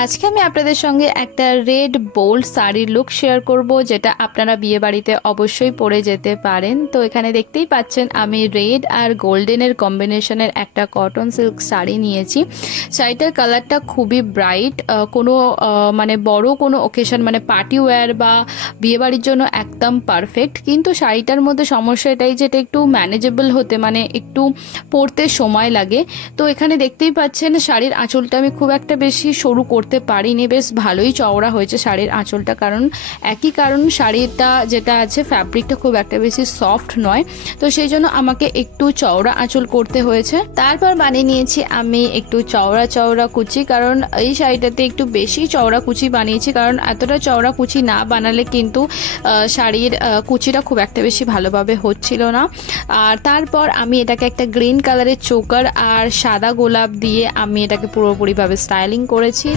আজকে আমি আপনাদের সঙ্গে একটা রেড বোল্ড শাড়ির লুক শেয়ার করব, যেটা আপনারা বিয়ে বাড়িতে অবশ্যই পরে যেতে পারেন। তো এখানে দেখতেই পাচ্ছেন আমি রেড আর গোল্ডেনের কম্বিনেশনের একটা কটন সিল্ক শাড়ি নিয়েছি। শাড়িটার কালারটা খুবই ব্রাইট, কোনো মানে বড় কোনো ওকেশন মানে পার্টি ওয়্যার বা বিয়ে বাড়ির জন্য একদম পারফেক্ট। কিন্তু শাড়িটার মধ্যে সমস্যা এটাই যে এটা একটু ম্যানেজেবল হতে মানে একটু পরতে সময় লাগে। তো এখানে দেখতেই পাচ্ছেন শাড়ির আঁচলটা আমি খুব একটা বেশি সরু করতে পারিনি, বেশ ভালোই চওড়া হয়েছে শাড়ির আঁচলটা। কারণ একই কারণ শাড়িটা যেটা আছে ফ্যাব্রিকটা খুব একটা বেশি সফট নয়, তো সেই জন্য আমাকে একটু চওড়া আঁচল করতে হয়েছে। তারপর বানিয়ে নিয়েছি আমি একটু চওড়া চওড়া কুচি, কারণ এই শাড়িটাতে একটু বেশি চওড়া কুচি বানিয়েছি, কারণ এতটা চওড়া কুচি না বানালে কিন্তু শাড়ির কুচিটা খুব একটা বেশি ভালোভাবে হচ্ছিল না। আর তারপর আমি এটাকে একটা গ্রিন কালারের চোকার আর সাদা গোলাপ দিয়ে আমি এটাকে পুরোপুরিভাবে স্টাইলিং করেছি।